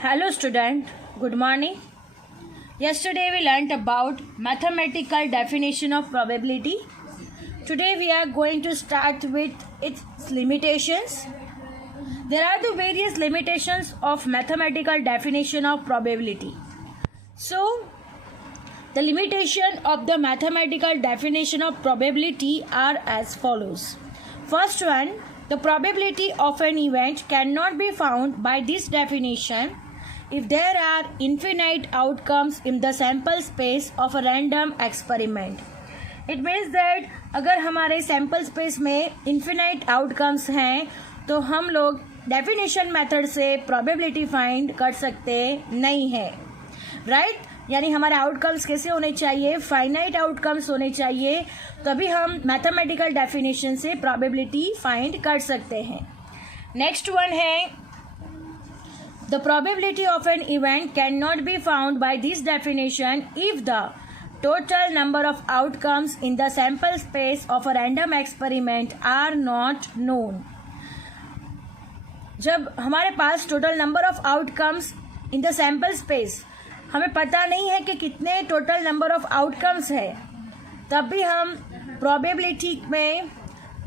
Hello student, good morning. Yesterday we learnt about mathematical definition of probability. Today we are going to start with its limitations. There are the various limitations of mathematical definition of probability. So, the limitation of the mathematical definition of probability are as follows. First one, the probability of an event cannot be found by this definition if there are infinite outcomes in the sample space of a random experiment. It means that अगर हमारे sample space में infinite outcomes हैं तो हम लोग definition method से probability find कर सकते नहीं है, राइट? यानी हमारे आउटकम्स कैसे होने चाहिए, फाइनाइट आउटकम्स होने चाहिए, तभी हम मैथमेटिकल डेफिनेशन से प्रोबेबिलिटी फाइंड कर सकते हैं. नेक्स्ट वन है, the probability of an event can not be found by this definition if the total number of outcomes in the sample space of a random experiment are not known. जब हमारे पास total number of outcomes in the sample space हमें पता नहीं है कि कितने total number of outcomes है, तब भी हम प्रोबेबिलिटी में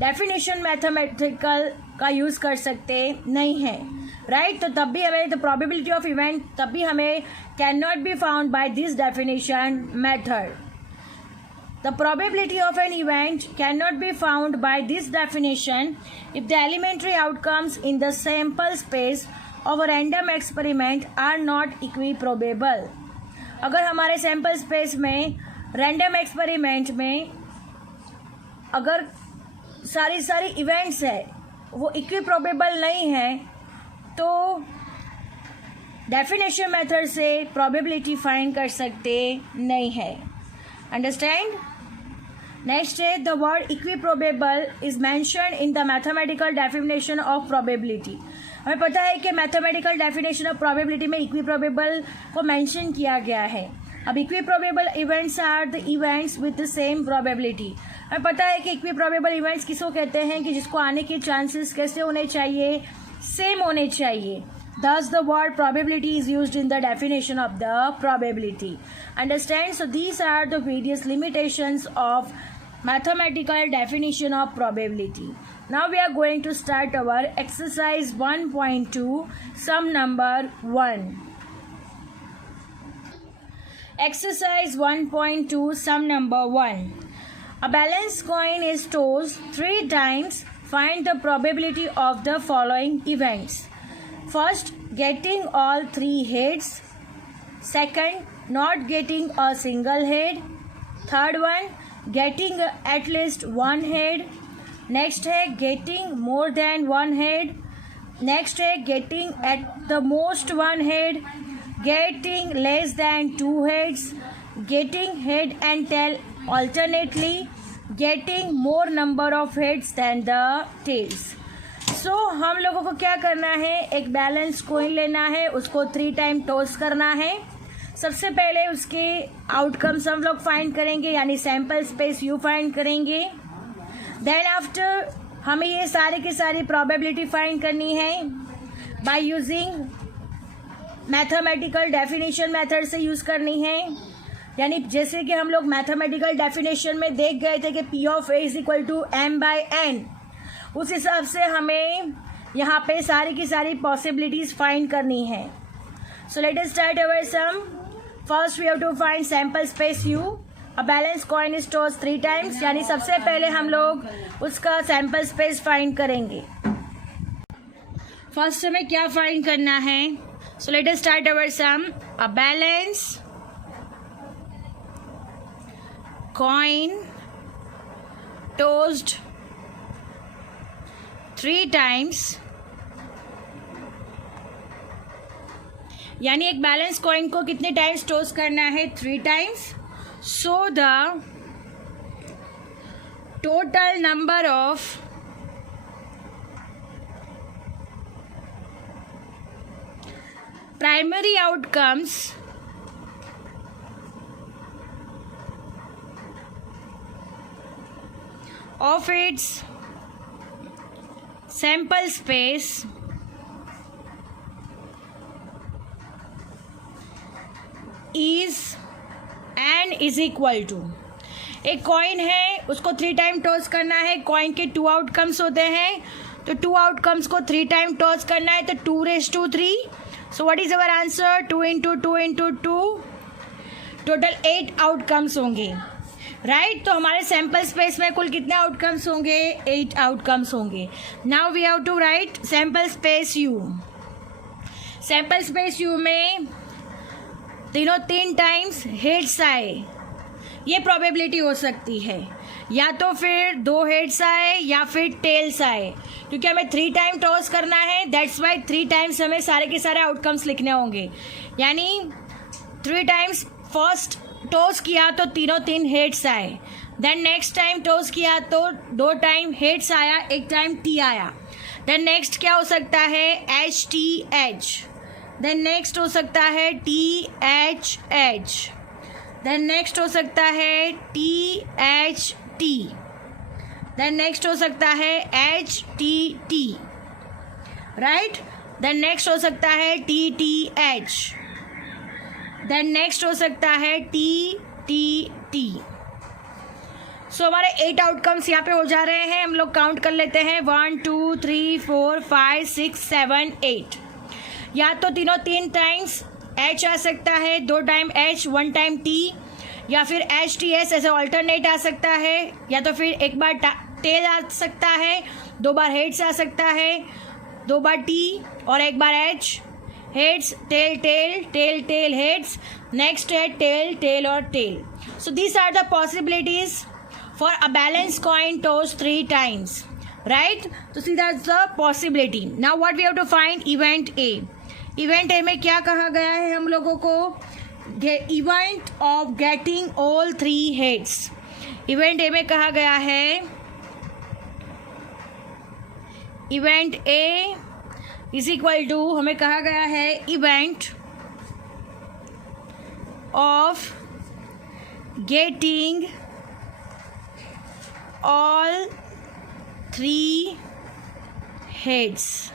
डेफिनेशन मैथमेटिकल का यूज़ कर सकते नहीं हैं, राइट? तो तब भी हमें द प्रोबेबिलिटी ऑफ इवेंट तब भी हमें can not be found by this definition method. The probability of an event can not be found by this definition if the elementary outcomes in the sample space of a random experiment are not equiprobable. अगर हमारे sample space में random experiment में अगर सारी events है वो equi probable नहीं है तो डेफिनेशन मेथड से प्रोबेबिलिटी फाइंड कर सकते नहीं है. अंडरस्टैंड? नेक्स्ट है, the word equiprobable is mentioned in the mathematical definition of probability. हमें पता है कि मैथमेटिकल डेफिनेशन ऑफ प्रोबेबिलिटी में इक्वी प्रोबेबल को मेंशन किया गया है. अब equiprobable events are the events with the same probability. हमें पता है कि इक्वी प्रोबेबल इवेंट्स किसको कहते हैं कि जिसको आने के चांसेस कैसे होने चाहिए, सेम होने चाहिए. Thus the word probability is used in the definition of the probability. Understand? So these are the various limitations of mathematical definition of probability. Now we are going to start our exercise 1.2 sum number 1. Exercise 1.2 sum number 1. A balanced coin is tossed 3 times. Find the probability of the following events. First, getting all 3 heads. Second, not getting a single head. Third one, getting at least 1 head. Next है getting more than 1 head. Next है getting at the most 1 head. Getting less than 2 heads. Getting head and tail alternately. Getting more number of heads than the tails. सो हम लोगों को क्या करना है, एक balance coin लेना है, उसको 3 टाइम टॉस करना है. सबसे पहले उसके आउटकम्स हम लोग फाइंड करेंगे, यानी सैम्पल स्पेस यू फाइंड करेंगे. देन आफ्टर हमें ये सारी की सारी प्रोबेबिलिटी फाइंड करनी है by using mathematical definition method से यूज़ करनी है. यानी जैसे कि हम लोग मैथमेटिकल डेफिनेशन में देख गए थे कि P of A is equal to M by N, उस हिसाब से हमें यहाँ पे सारी की सारी पॉसिबिलिटीज फाइंड करनी है. So let us start our sum. First we have to find sample space U. A balance coin is tossed 3 times, यानी सबसे पहले हम लोग उसका सैम्पल स्पेस फाइंड करेंगे. फर्स्ट हमें क्या फाइंड करना है? So let us start our sum. A balance coin tossed 3 times, यानी एक बैलेंस कॉइन को कितने टाइम्स टॉस करना है? 3 times. So the total number of primary outcomes of its sample space is N is equal to, एक coin है उसको 3 time toss करना है, कॉइन के 2 आउटकम्स होते हैं, तो 2 आउटकम्स को 3 टाइम टॉस करना है, तो 2⁻3. सो what is our answer? 2 × 2 × 2, total 8 outcomes होंगे, राइट. तो हमारे सैम्पल स्पेस में कुल कितने आउटकम्स होंगे? 8 आउटकम्स होंगे. Now we have to write sample space U. Sample space U में तीनों 3 टाइम्स हेड्स आए, ये प्रोबेबिलिटी हो सकती है, या तो फिर 2 हेड्स आए या फिर टेल्स आए, क्योंकि हमें 3 टाइम टॉस करना है, दैट्स वाई 3 टाइम्स हमें सारे के सारे आउटकम्स लिखने होंगे. यानी 3 टाइम्स फर्स्ट टॉस किया तो तीनों 3 हेड्स आए, देन नेक्स्ट टाइम टॉस किया तो 2 टाइम हेड्स आया, 1 टाइम टी आया. देन नेक्स्ट क्या हो सकता है? H T H. Then next हो सकता है T H H. Then next हो सकता है T H T. Then next हो सकता है H T T, right. Then next हो सकता है T T H. Then next हो सकता है टी टी टी. सो हमारे 8 आउटकम्स यहाँ पे हो जा रहे हैं. हम लोग काउंट कर लेते हैं 1 2 3 4 5 6 7 8. या तो तीनों 3 टाइम्स एच आ सकता है, 2 टाइम एच 1 टाइम टी, या फिर एच टी एस ऐसे ऑल्टरनेट आ सकता है, या तो फिर एक बार टेल आ सकता है, 2 बार हेड्स आ सकता है, 2 बार टी और 1 बार H. Heads tail tail tail tail heads, next है टेल टेल और tail. So these are the possibilities for a balance coin toss 3 times, right. तो see that's the possibility. Now what we have to find event A. Event A में क्या कहा गया है हम लोगों को? Event of getting all 3 heads. Event A में कहा गया है event A is equal to, हमें कहा गया है event of getting all 3 heads,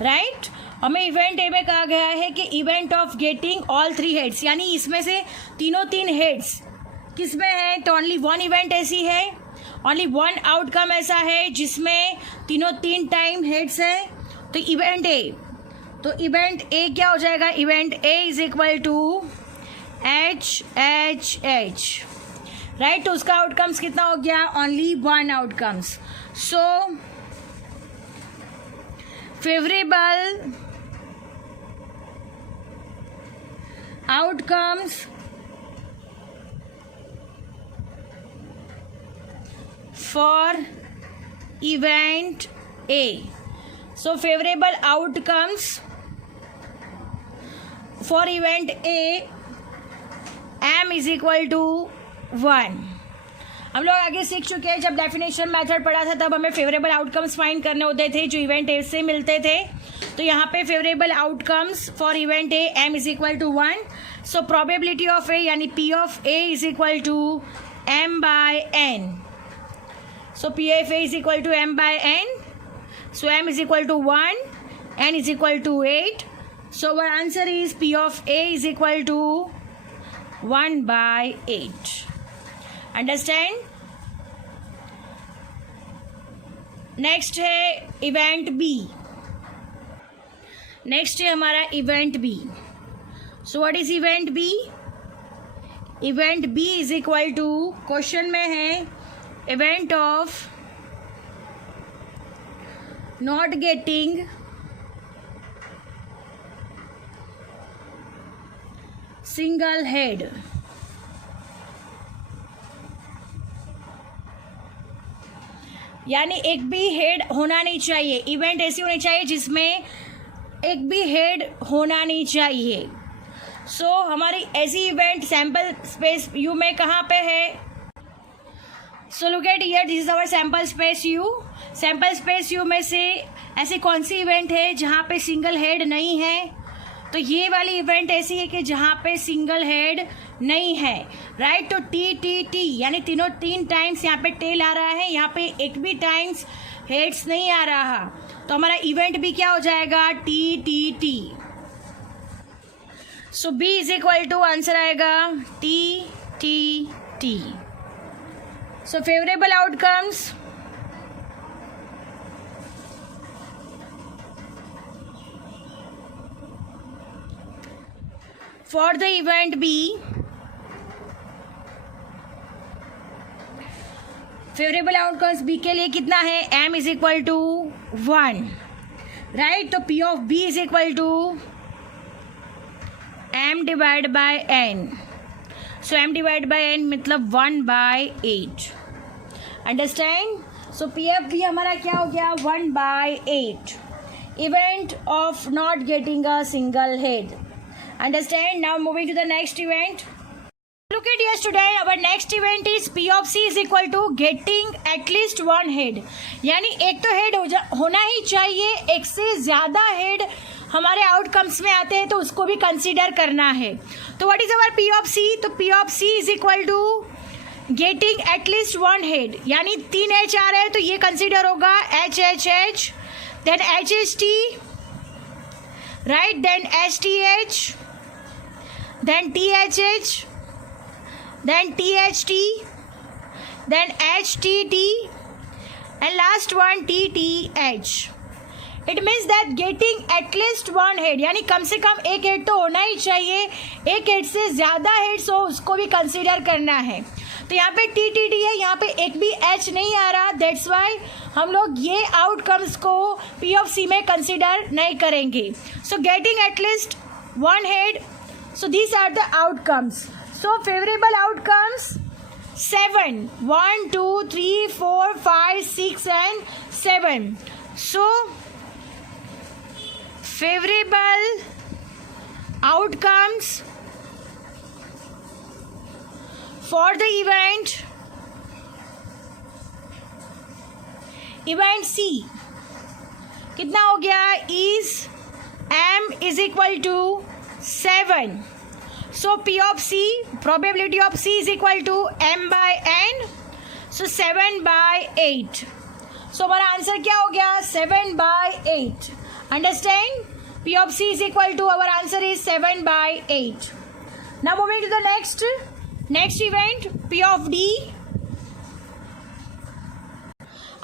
right. हमें इवेंट ए में कहा गया है कि event of getting all 3 heads, यानी इसमें से तीनों 3 हेड्स किस में है? तो ओनली 1 इवेंट ऐसी है, ओनली 1 आउटकम ऐसा है जिसमें तीनों 3 टाइम हेड्स है, तो इवेंट ए. तो इवेंट ए क्या हो जाएगा? Event A is equal to H H H, right. तो उसका आउटकम्स कितना हो गया? Only 1 outcomes. So favourable outcomes for event A. So favorable outcomes for event A, m is equal to 1. हम लोग आगे सीख चुके हैं, जब डेफिनेशन मेथड पढ़ा था तब हमें फेवरेबल आउटकम्स फाइंड करने होते थे जो इवेंट ए से मिलते थे. तो यहाँ पे favourable outcomes for event A M is equal to 1. So probability of A यानी P of A is equal to M by N. So P of A is equal to M by N. So M is equal to 1, N is equal to 8. So our answer is P of A is equal to 1 by 8. Understand. Next है event B. Next है हमारा event B. So what is event B? Event B is equal to, question में है event of not getting single head. यानी एक भी head होना नहीं चाहिए. इवेंट ऐसी होनी चाहिए जिसमें एक भी हेड होना नहीं चाहिए. सो हमारी ऐसी इवेंट सैम्पल स्पेस यू में कहाँ पे है? So look at here, this is our sample space U. Sample space U में से ऐसी कौन सी इवेंट है जहाँ पे सिंगल हेड नहीं है? तो ये वाली इवेंट ऐसी है कि जहाँ पे सिंगल हेड नहीं है, राइट. तो टी टी टी यानी तीनों 3 टाइम्स यहाँ पे टेल आ रहा है, यहाँ पे एक भी टाइम्स हेड्स नहीं आ रहा. तो हमारा इवेंट भी क्या हो जाएगा? T T T. So B is equal to answer आएगा T T T. So favorable outcomes. For the event B, favourable outcomes B के लिए कितना है? M is equal to 1, right. तो P of B is equal to M divide by N. So M divide by N मतलब 1/8. Understand. So P of B हमारा क्या हो गया? 1/8. Event of not getting a single head. Understand. Now moving to the next event. Look at here today. Our next event is P of C is equal to getting at least one head. यानी एक तो head होना ही चाहिए. एक से ज़्यादा head हमारे outcomes में आते हैं तो उसको भी कंसीडर करना है. तो what is our P of C? तो P of C is equal to getting at least one head. यानी 3 H आ रहे हैं तो ये कंसीडर होगा H H H, then H H T, right, then H T H, then T H H, then T H T, then H T T, and last one T T H. It means that getting at least one head, यानी कम से कम एक head तो होना ही चाहिए. एक head से ज़्यादा heads हो उसको भी कंसीडर करना है. तो यहाँ पे T T T है, यहाँ पे एक भी H नहीं आ रहा. दैट्स वाई हम लोग ये आउटकम्स को P ऑफ C में कंसीडर नहीं करेंगे. So getting at least one head. So these are the outcomes. So favorable outcomes 7. 1, 2, 3, 4, 5, 6 and 7. So favorable outcomes for the event C कितना हो गया? is M is equal to 7. So P of C, probability of C is equal to M by N. So 7/8. So हमारा answer क्या हो गया? 7/8. Understand? P of C is equal to, our answer is 7/8. Now moving to the next event, P of D.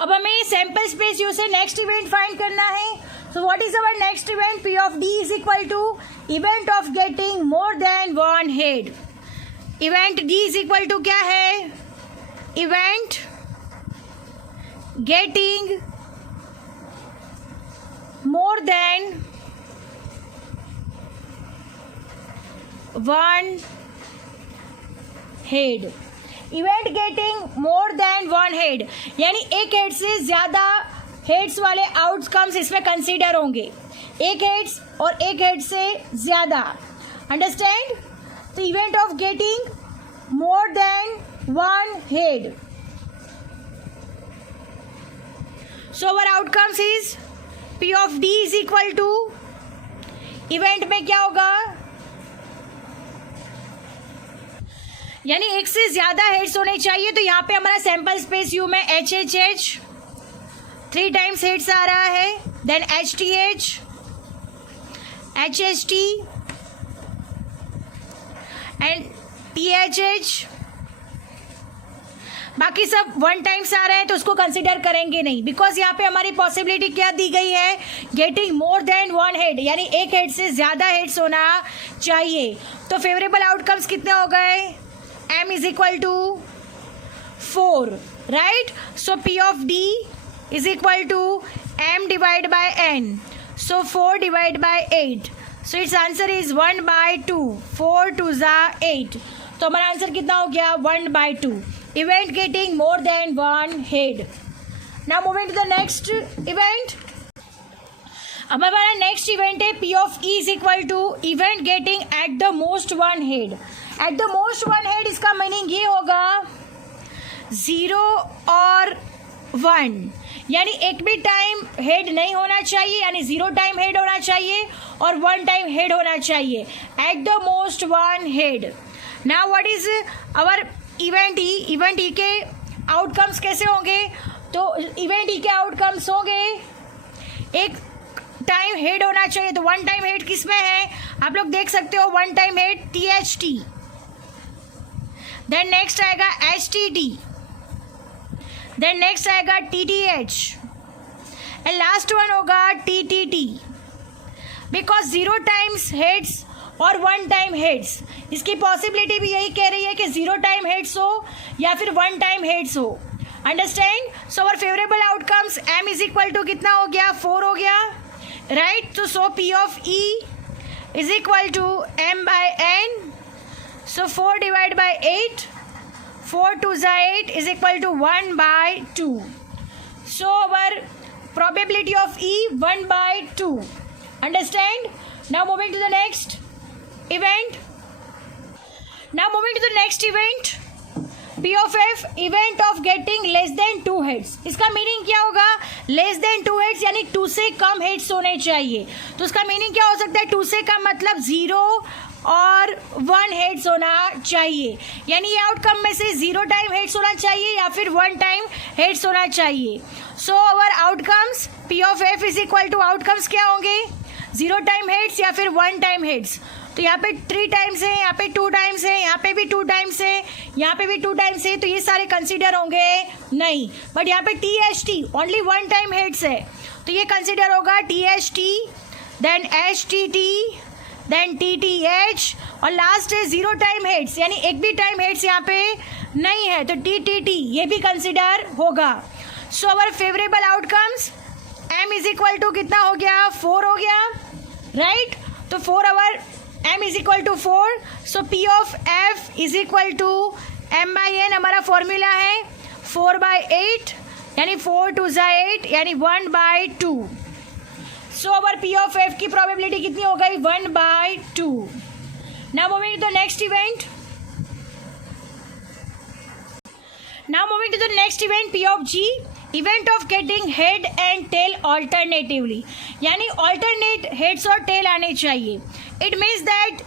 अब हमें sample space you से next event find करना है. So what is our next event? P of D is equal to event of getting more than one head. Event D is equal to क्या है? Event getting more than one head. Event getting more than one head यानी एक head से ज़्यादा heads वाले outcomes इसमें consider होंगे. एक हेड्स और एक हेड से ज़्यादा. अंडरस्टैंड. तो event of getting more than one head. So our outcomes is P of D is equal to, event में क्या होगा? यानी एक से ज़्यादा हेड्स होने चाहिए. तो यहाँ पे हमारा सैम्पल स्पेस यू में H H H 3 times heads आ रहा है. Then H T H, H H T and T H H. बाकी सब 1 टाइम्स आ रहे हैं तो उसको कंसिडर करेंगे नहीं. बिकॉज यहाँ पे हमारी पॉसिबिलिटी क्या दी गई है? Getting more than one head, यानी एक हेड से ज़्यादा हेड्स होना चाहिए. तो फेवरेबल आउटकम्स कितने हो गए? M is equal to 4, right. So P of D is equal to M divided by N. So 4 divided by 8. So its answer is 1/2. 4 2s are 8. तो हमारा आंसर कितना हो गया? 1/2. Event getting more than one head. Now moving to the next event. अब हमारा next event है P of E is equal to event getting at the most one head. At the most one head इसका meaning ये होगा 0 और 1, यानी एक भी टाइम हेड नहीं होना चाहिए, यानी 0 टाइम हेड होना चाहिए और 1 टाइम हेड होना चाहिए. At the most one head. Now what is our event E? Event E के आउटकम्स कैसे होंगे? तो इवेंट ई के आउटकम्स होंगे एक टाइम हेड होना चाहिए, तो वन टाइम हेड किस में है, आप लोग देख सकते हो, one time head THT, then next आएगा HTT, देन नेक्स्ट आएगा TTH, एंड लास्ट वन होगा TTT, बिकॉज 0 टाइम्स हेड्स और 1 टाइम हेड्स, इसकी पॉसिबिलिटी भी यही कह रही है कि 0 टाइम हेड्स हो या फिर 1 टाइम हेड्स हो। Understand? So our favourable outcomes m is equal to कितना हो गया, 4 हो गया, राइट। तो so P of E is equal to m by n, so 4 divide by 8, 4 2 जा 8 is equal to 1 by 2, so our probability of E 1 by 2. Understand? Now moving to the next event. Now moving to the next event, P of F, event of getting less than 2 heads. इसका meaning क्या होगा, less than 2 heads यानी 2 से कम heads होने चाहिए। तो उसका meaning क्या हो सकता है, 2 से कम मतलब 0 और 1 हेड्स होना चाहिए, यानी ये आउटकम में से 0 टाइम हेड्स होना चाहिए या फिर 1 टाइम हेड्स होना चाहिए। So our outcomes P of F is equal to, outcomes क्या होंगे, 0 टाइम हेड्स या फिर 1 टाइम हेड्स। तो यहाँ पे 3 टाइम्स है, यहाँ पे 2 टाइम्स है, यहाँ पे भी 2 टाइम्स है, यहाँ पे भी 2 टाइम्स है, तो ये सारे कंसीडर होंगे नहीं। बट यहाँ पे THT ओनली 1 टाइम हेड्स है, तो ये कंसीडर होगा THT, then HTT, then TTH, और लास्ट है 0 टाइम हेड्स यानी एक भी टाइम हेड्स यहाँ पे नहीं है, तो TTT ये भी कंसीडर होगा। So our favourable outcomes m is equal to कितना हो गया, 4 हो गया, राइट। तो 4 our m is equal to 4, so P of F is equal to m by n, हमारा फॉर्मूला है 4 बाई 8 यानी 4 2 जा 8 यानी 1 by 2। So our P of F की प्रोबेबिलिटी कितनी हो गई, 1 by 2। Now moving to the next event, now moving to the next event P of G, event of getting head and tail alternatively, यानी alternate heads और tail आने चाहिए। It means that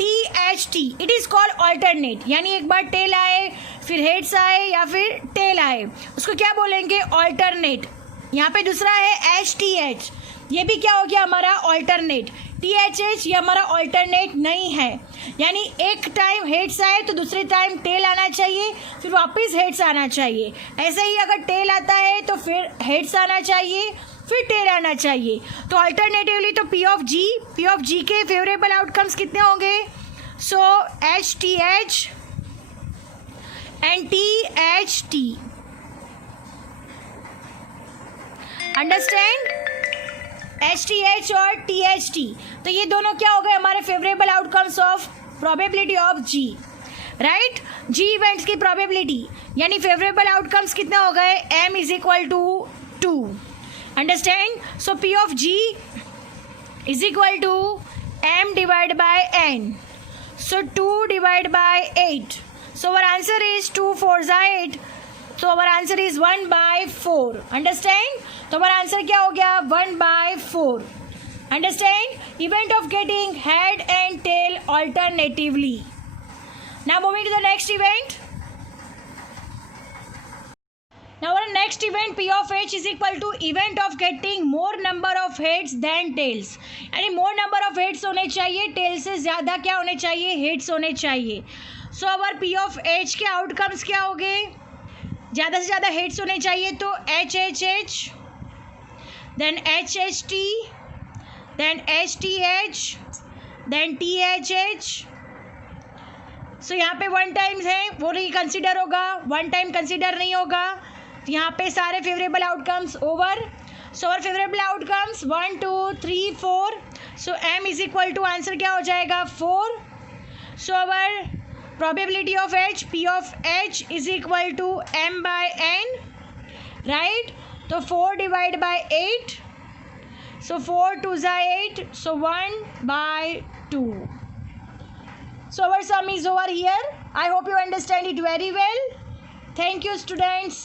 THT it is called alternate, यानी एक बार tell आए फिर heads आए या फिर टेल आए, उसको क्या बोलेंगे, ऑल्टरनेट। यहाँ पे दूसरा है HTH, ये भी क्या हो गया हमारा ऑल्टरनेट। THH ये हमारा ऑल्टरनेट नहीं है, यानी एक टाइम हेड्स आए तो दूसरे टाइम टेल आना चाहिए, फिर वापस हेड्स आना चाहिए। ऐसे ही अगर टेल आता है तो फिर हेड्स आना चाहिए, फिर टेल आना चाहिए। तो अल्टरनेटिवली तो P ऑफ G के फेवरेबल आउटकम्स कितने होंगे, सो HTH and THT। Understand, HTH और THT, तो ये दोनों क्या हो गए हमारे favourable outcomes of probability of G, right. G events की प्रोबेबिलिटी यानी फेवरेबल आउटकम्स कितना हो गए, m is equal to 2। Understand, so P of G is equal to m divide by n, so 2 divide by 8, so our answer is 2 4 जा 8, so our answer is 1 by 4. Understand? तो हमारा answer क्या हो गया, 1 by 4. Understand? Event of getting head and tail alternatively. Now moving to the next event. Now our next event P of H is equal to event of getting more number of heads than tails. यानी more number of heads होने चाहिए, tails से ज़्यादा क्या होने चाहिए, heads होने चाहिए. So our P of H के outcomes क्या हो गए, ज़्यादा से ज़्यादा हेड्स होने चाहिए, तो HHH, then HHT, then HTH, then THH। So यहाँ पे 1 टाइम्स है वो नहीं कंसिडर होगा, 1 टाइम कंसिडर नहीं होगा, तो यहाँ पे सारे फेवरेबल आउटकम्स ओवर। सो और favourable outcomes 1 2 3 4, so m is equal to answer क्या हो जाएगा 4। सो our probability of H, P of H is equal to m by n, right? तो 4 divided by 8, so 4 2 जा 8, so 1 by 2. So our sum is over here. I hope you understand it very well. Thank you students.